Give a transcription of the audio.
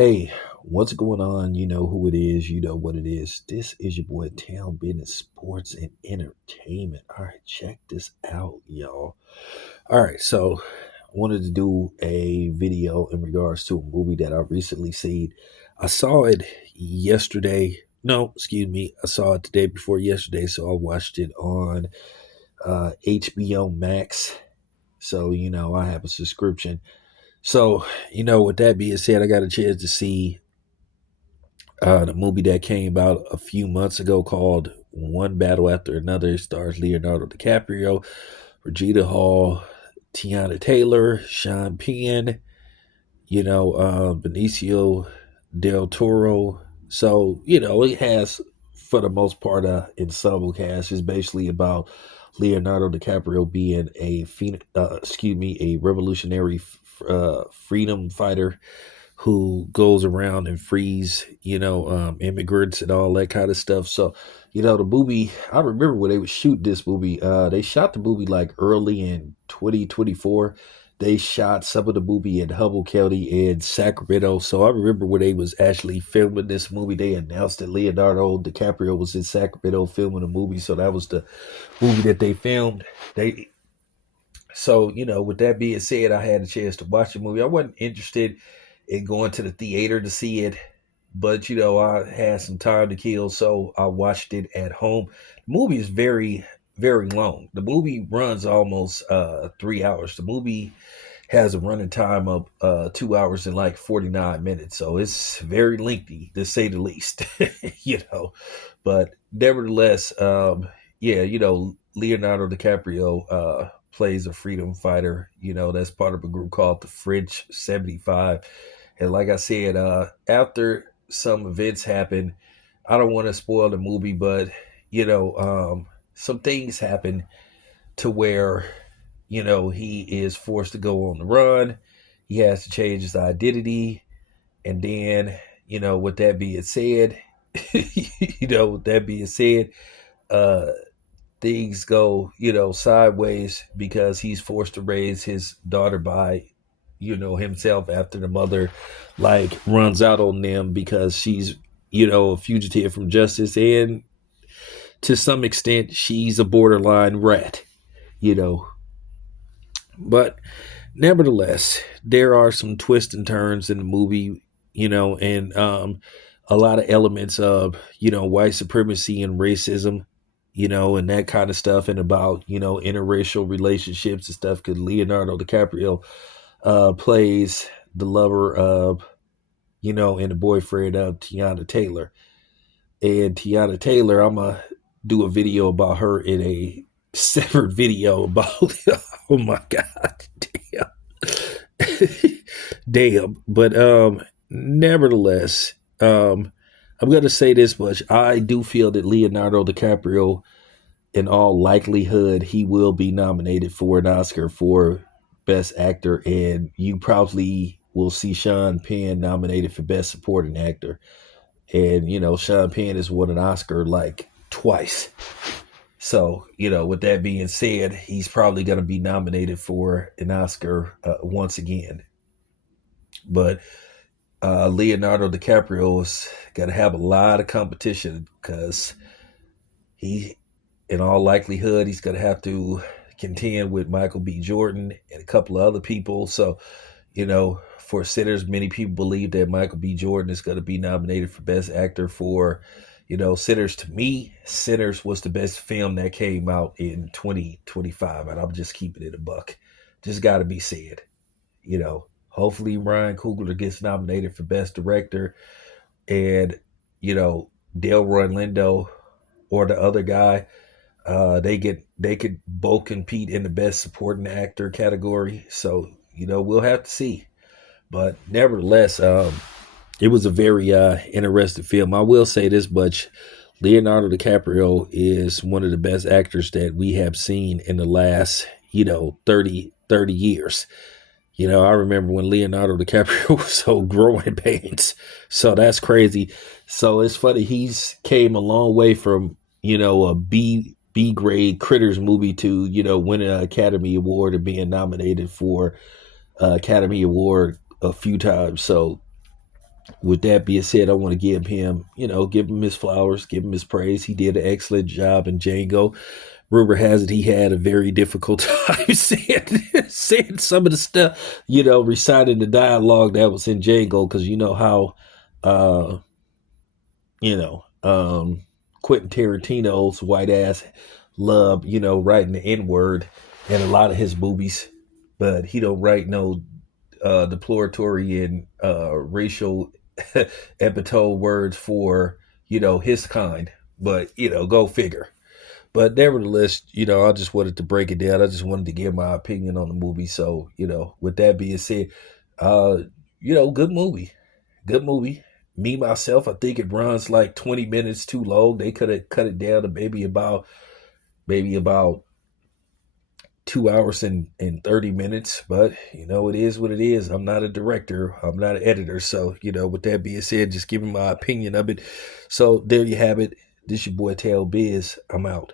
Hey, what's going on? You know who it is, you know what it is. This is your boy Town Business Sports and Entertainment. All right, check this out, y'all. All right, so I wanted to do a video in regards to a movie that I recently seen. I saw it yesterday. No, excuse me. I saw it the day before yesterday, so I watched it on HBO Max. So, I have a subscription. So, with that being said, I got a chance to see the movie that came out a few months ago called One Battle After Another. It stars Leonardo Dicaprio, Regina Hall, Tiana Taylor, Sean Penn, Benicio del Toro. So, it has, for the most part, ensemble cast. It's basically about Leonardo DiCaprio being a revolutionary freedom fighter who goes around and frees, immigrants and all that kind of stuff. So, the movie, I remember when they would shoot this movie, they shot the movie like early in 2024. They shot some of the movie in Humboldt County and Sacramento. So I remember when they was actually filming this movie, they announced that Leonardo DiCaprio was in Sacramento filming a movie. So that was the movie that they filmed. With that being said, I had a chance to watch the movie. I wasn't interested in going to the theater to see it, but I had some time to kill, so I watched it at home. The movie is very, very long. The movie runs almost 3 hours. The movie has a running time of 2 hours and like 49 minutes, so it's very lengthy to say the least. But nevertheless, Leonardo DiCaprio plays a freedom fighter, that's part of a group called the French 75. And like I said, after some events happen, I don't want to spoil the movie, but, some things happen to where, he is forced to go on the run. He has to change his identity. And then, with that being said, with that being said, uh, things go, sideways because he's forced to raise his daughter by, himself after the mother like runs out on them because she's, a fugitive from justice. And to some extent, she's a borderline rat, you know. But nevertheless, there are some twists and turns in the movie, and a lot of elements of, white supremacy and racism, and that kind of stuff, and about, interracial relationships and stuff. Because Leonardo DiCaprio plays the lover of, and the boyfriend of Tiana Taylor. And Tiana Taylor, I'm going to do a video about her in a separate video about, oh my God, damn. Damn. But nevertheless, I'm going to say this much. I do feel that Leonardo DiCaprio, in all likelihood, he will be nominated for an Oscar for Best Actor, and you probably will see Sean Penn nominated for Best Supporting Actor. And, Sean Penn has won an Oscar like twice. So, with that being said, he's probably going to be nominated for an Oscar once again. But Leonardo DiCaprio is going to have a lot of competition because he, in all likelihood, he's going to have to contend with Michael B. Jordan and a couple of other people. So, for Sinners, many people believe that Michael B. Jordan is going to be nominated for Best Actor for, Sinners. To me, Sinners was the best film that came out in 2025, and I'm just keeping it a buck. Just got to be said, Hopefully Ryan Coogler gets nominated for Best Director, and, Delroy Lindo or the other guy, they could both compete in the Best Supporting Actor category. So, we'll have to see. But nevertheless, it was a very interesting film. I will say this much. Leonardo DiCaprio is one of the best actors that we have seen in the last, 30 years. I remember when Leonardo DiCaprio was so growing pains. So that's crazy. So it's funny. He's came a long way from, a B grade Critters movie to, winning an Academy Award and being nominated for Academy Award a few times. So With that being said, I want to give him, give him his flowers, give him his praise. He did an excellent job in Django. Rumor has it he had a very difficult time saying some of the stuff, reciting the dialogue that was in Django, because you know how, uh, you know, um, Quentin Tarantino's white ass love, writing the N word in a lot of his movies, but he don't write no deploratory and racial epitome words for his kind. But go figure. But nevertheless, I just wanted to break it down. I just wanted to give my opinion on the movie. So with that being said, uh, good movie, good movie. Me myself, I think it runs like 20 minutes too long. They could have cut it down to maybe about 2 hours and 30 minutes, but it is what it is. I'm not a director, I'm not an editor. So, with that being said, just giving my opinion of it. So there you have it. This your boy Tail Biz. I'm out.